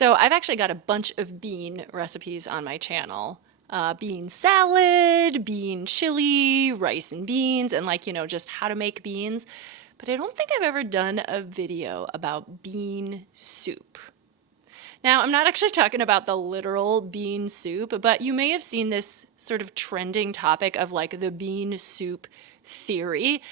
So I've actually got a bunch of bean recipes on my channel. Bean salad, bean chili, rice and beans, and just how to make beans. But I don't think I've ever done a video about bean soup. Now, I'm not actually talking about the literal bean soup, but you may have seen this sort of trending topic of the bean soup theory.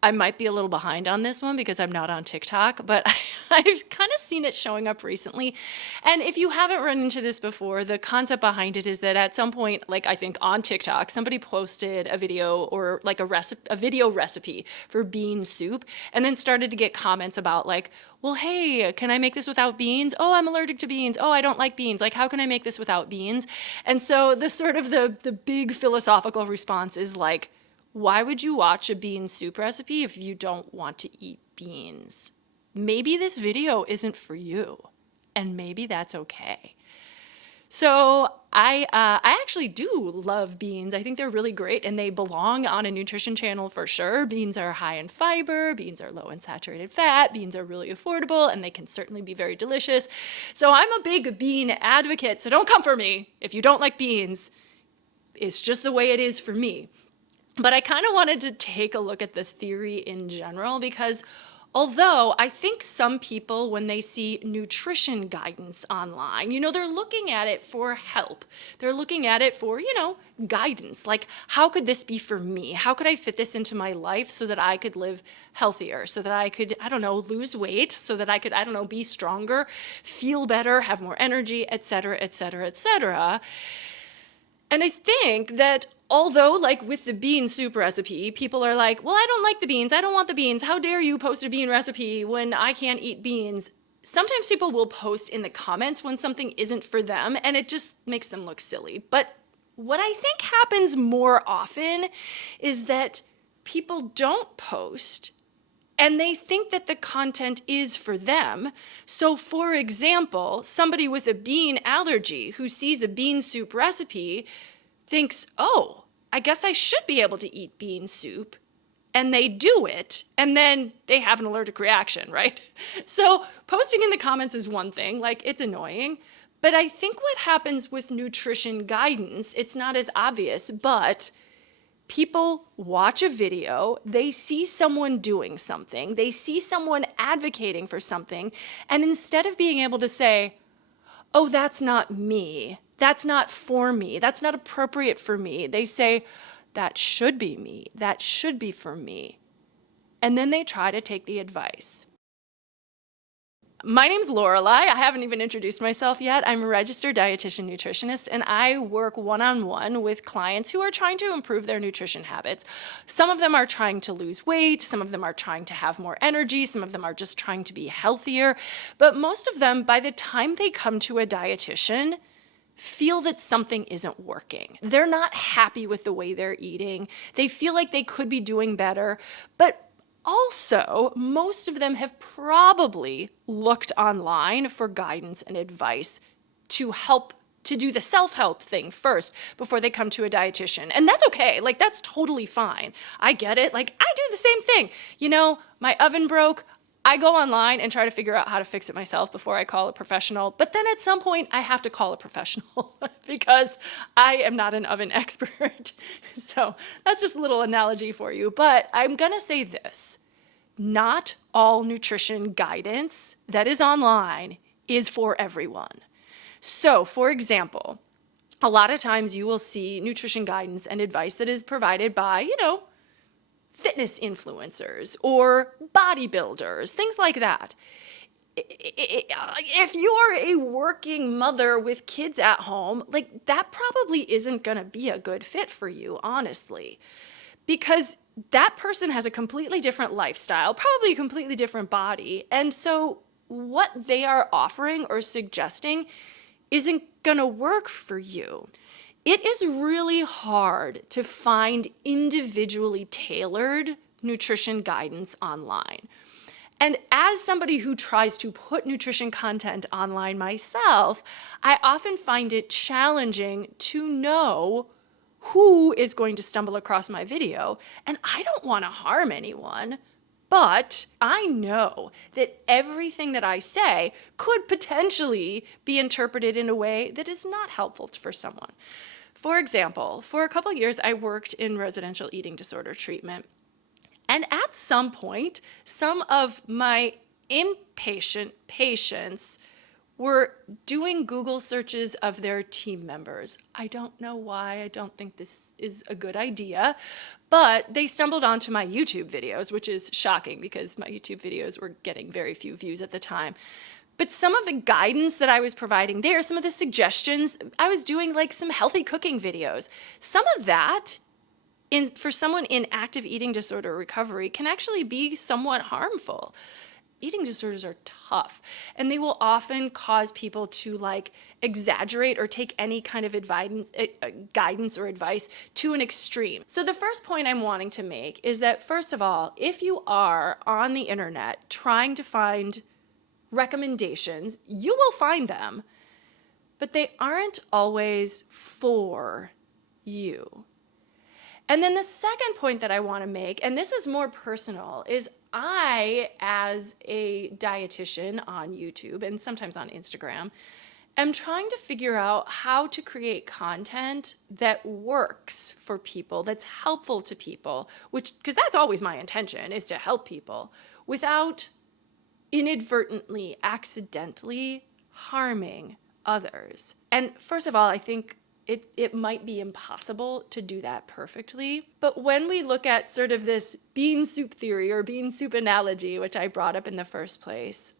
I might be a little behind on this one because I'm not on TikTok, but I've kind of seen it showing up recently. And if you haven't run into this before, the concept behind it is that at some point, I think on TikTok, somebody posted a video or a video recipe for bean soup and then started to get comments about well, hey, can I make this without beans? Oh, I'm allergic to beans. Oh, I don't like beans. How can I make this without beans? And so the big philosophical response is why would you watch a bean soup recipe if you don't want to eat beans? Maybe this video isn't for you, and maybe that's okay. So I actually do love beans. I think they're really great, and they belong on a nutrition channel for sure. Beans are high in fiber, beans are low in saturated fat, beans are really affordable, and they can certainly be very delicious. So I'm a big bean advocate, so don't come for me if you don't like beans. It's just the way it is for me. But I kind of wanted to take a look at the theory in general because although I think some people, when they see nutrition guidance online, they're looking at it for help. They're looking at it for, guidance. How could this be for me? How could I fit this into my life so that I could live healthier, so that I could, lose weight, so that I could, be stronger, feel better, have more energy, et cetera, et cetera, et cetera. And I think that although, with the bean soup recipe, people are well, I don't like the beans. I don't want the beans. How dare you post a bean recipe when I can't eat beans? Sometimes people will post in the comments when something isn't for them, and it just makes them look silly. But what I think happens more often is that people don't post and they think that the content is for them. So for example, somebody with a bean allergy who sees a bean soup recipe thinks, oh, I guess I should be able to eat bean soup. And they do it, and then they have an allergic reaction, right? So posting in the comments is one thing, it's annoying. But I think what happens with nutrition guidance, it's not as obvious, but people watch a video, they see someone doing something, they see someone advocating for something, and instead of being able to say, oh, that's not me, that's not for me, that's not appropriate for me, they say, that should be me, that should be for me. And then they try to take the advice. My name's Lorelei. I haven't even introduced myself yet. I'm a registered dietitian nutritionist, and I work one-on-one with clients who are trying to improve their nutrition habits. Some of them are trying to lose weight, some of them are trying to have more energy, some of them are just trying to be healthier. But most of them, by the time they come to a dietitian, feel that something isn't working. They're not happy with the way they're eating. They feel like they could be doing better, but also, most of them have probably looked online for guidance and advice to help to do the self-help thing first before they come to a dietitian. And that's okay. That's totally fine. I get it. I do the same thing. My oven broke. I go online and try to figure out how to fix it myself before I call a professional. But then at some point, I have to call a professional because I am not an oven expert. So that's just a little analogy for you. But I'm going to say this. Not all nutrition guidance that is online is for everyone. So, for example, a lot of times you will see nutrition guidance and advice that is provided by, fitness influencers or bodybuilders, things like that. If you are a working mother with kids at home, that probably isn't going to be a good fit for you, honestly, because that person has a completely different lifestyle, probably a completely different body. And so what they are offering or suggesting isn't going to work for you. It is really hard to find individually tailored nutrition guidance online. And as somebody who tries to put nutrition content online myself, I often find it challenging to know who is going to stumble across my video. And I don't want to harm anyone, But I know that everything that I say could potentially be interpreted in a way that is not helpful for someone. For example, for a couple years, I worked in residential eating disorder treatment. And at some point, some of my inpatient patients were doing Google searches of their team members. I don't know why. I don't think this is a good idea, but they stumbled onto my YouTube videos, which is shocking because my YouTube videos were getting very few views at the time. But some of the guidance that I was providing there, some of the suggestions, I was doing like some healthy cooking videos. Some of that for someone in active eating disorder recovery can actually be somewhat harmful. Eating disorders are tough, and they will often cause people to like exaggerate or take any kind of guidance or advice to an extreme. So the first point I'm wanting to make is that, first of all, if you are on the internet trying to find recommendations, you will find them, but they aren't always for you. And then the second point that I want to make, and this is more personal, is I, as a dietitian on YouTube and sometimes on Instagram, am trying to figure out how to create content that works for people, that's helpful to people, because that's always my intention, is to help people, without inadvertently, accidentally harming others. And first of all, I think it might be impossible to do that perfectly. But when we look at sort of this bean soup theory or bean soup analogy, which I brought up in the first place,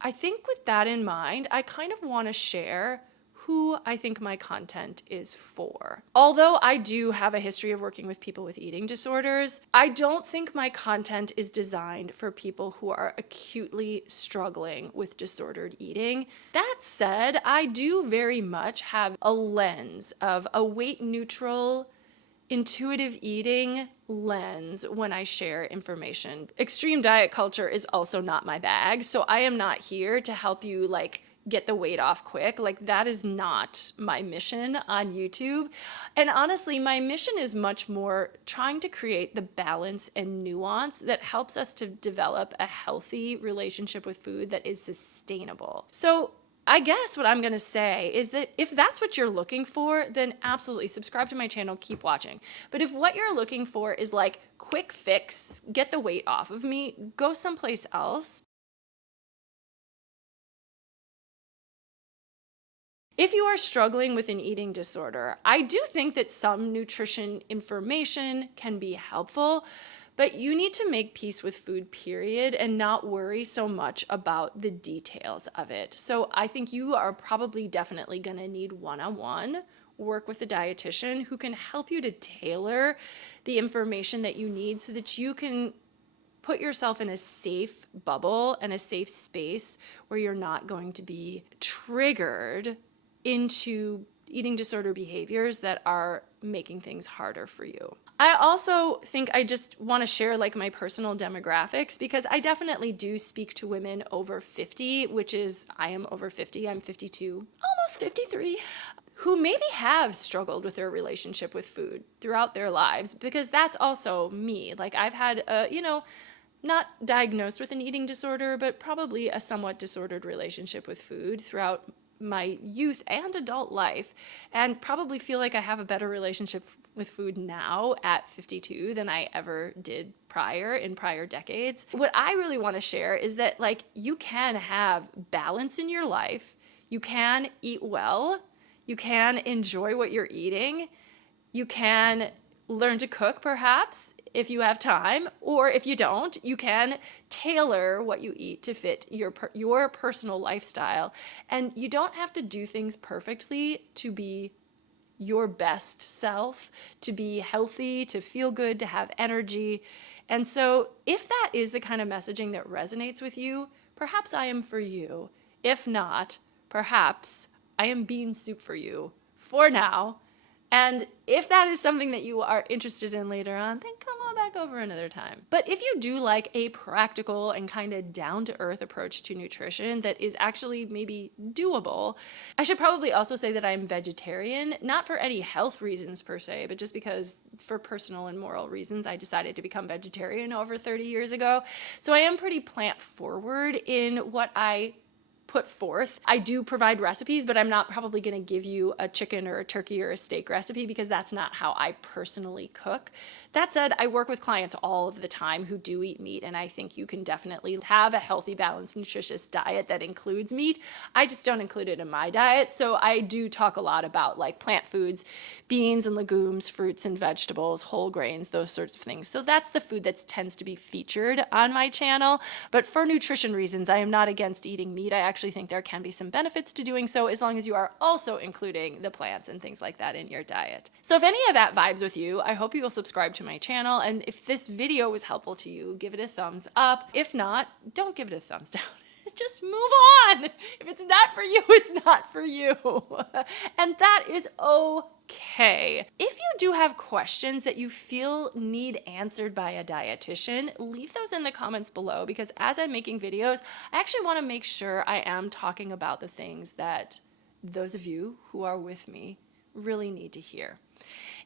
I think with that in mind, I kind of want to share who I think my content is for. Although I do have a history of working with people with eating disorders, I don't think my content is designed for people who are acutely struggling with disordered eating. That said, I do very much have a lens of a weight-neutral, intuitive eating lens when I share information. Extreme diet culture is also not my bag, so I am not here to help you get the weight off quick. That is not my mission on YouTube. And honestly, my mission is much more trying to create the balance and nuance that helps us to develop a healthy relationship with food that is sustainable. So I guess what I'm gonna say is that if that's what you're looking for, then absolutely subscribe to my channel, keep watching. But if what you're looking for is quick fix, get the weight off of me, go someplace else. If you are struggling with an eating disorder, I do think that some nutrition information can be helpful, but you need to make peace with food, period, and not worry so much about the details of it. So I think you are probably definitely going to need one-on-one work with a dietitian who can help you to tailor the information that you need so that you can put yourself in a safe bubble and a safe space where you're not going to be triggered into eating disorder behaviors that are making things harder for you. I also think I just want to share my personal demographics, because I definitely do speak to women over 50, which is, I am over 50, I'm 52, almost 53, who maybe have struggled with their relationship with food throughout their lives, because that's also me. I've had not diagnosed with an eating disorder, but probably a somewhat disordered relationship with food throughout my youth and adult life, and probably feel like I have a better relationship with food now at 52 than I ever did in prior decades. What I really want to share is that you can have balance in your life, you can eat well, you can enjoy what you're eating, you can learn to cook perhaps if you have time, or if you don't, you can tailor what you eat to fit your personal lifestyle. And you don't have to do things perfectly to be your best self, to be healthy, to feel good, to have energy. And so if that is the kind of messaging that resonates with you, perhaps I am for you. If not, perhaps I am bean soup for you for now. And if that is something that you are interested in later on, then come on back topic over another time. But if you do like a practical and kind of down-to-earth approach to nutrition that is actually maybe doable, I should probably also say that I'm vegetarian, not for any health reasons per se, but just because for personal and moral reasons, I decided to become vegetarian over 30 years ago. So I am pretty plant forward in what I put forth. I do provide recipes, but I'm not probably going to give you a chicken or a turkey or a steak recipe because that's not how I personally cook. That said, I work with clients all of the time who do eat meat, and I think you can definitely have a healthy, balanced, nutritious diet that includes meat. I just don't include it in my diet. So I do talk a lot about like plant foods, beans and legumes, fruits and vegetables, whole grains, those sorts of things. So that's the food that tends to be featured on my channel. But for nutrition reasons, I am not against eating meat. I actually think there can be some benefits to doing so as long as you are also including the plants and things like that in your diet. So if any of that vibes with you, I hope you will subscribe to my channel. And if this video was helpful to you, give it a thumbs up. If not, don't give it a thumbs down. Just move on. If it's not for you, it's not for you. And that is okay. If you do have questions that you feel need answered by a dietitian, leave those in the comments below, because as I'm making videos, I actually want to make sure I am talking about the things that those of you who are with me really need to hear.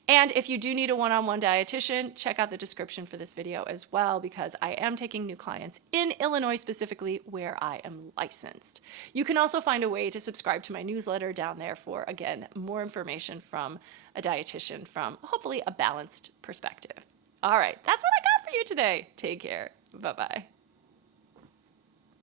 And if you do need a one-on-one dietitian, check out the description for this video as well, because I am taking new clients in Illinois specifically, where I am licensed. You can also find a way to subscribe to my newsletter down there for, again, more information from a dietitian from hopefully a balanced perspective. All right, that's what I got for you today. Take care. Bye-bye.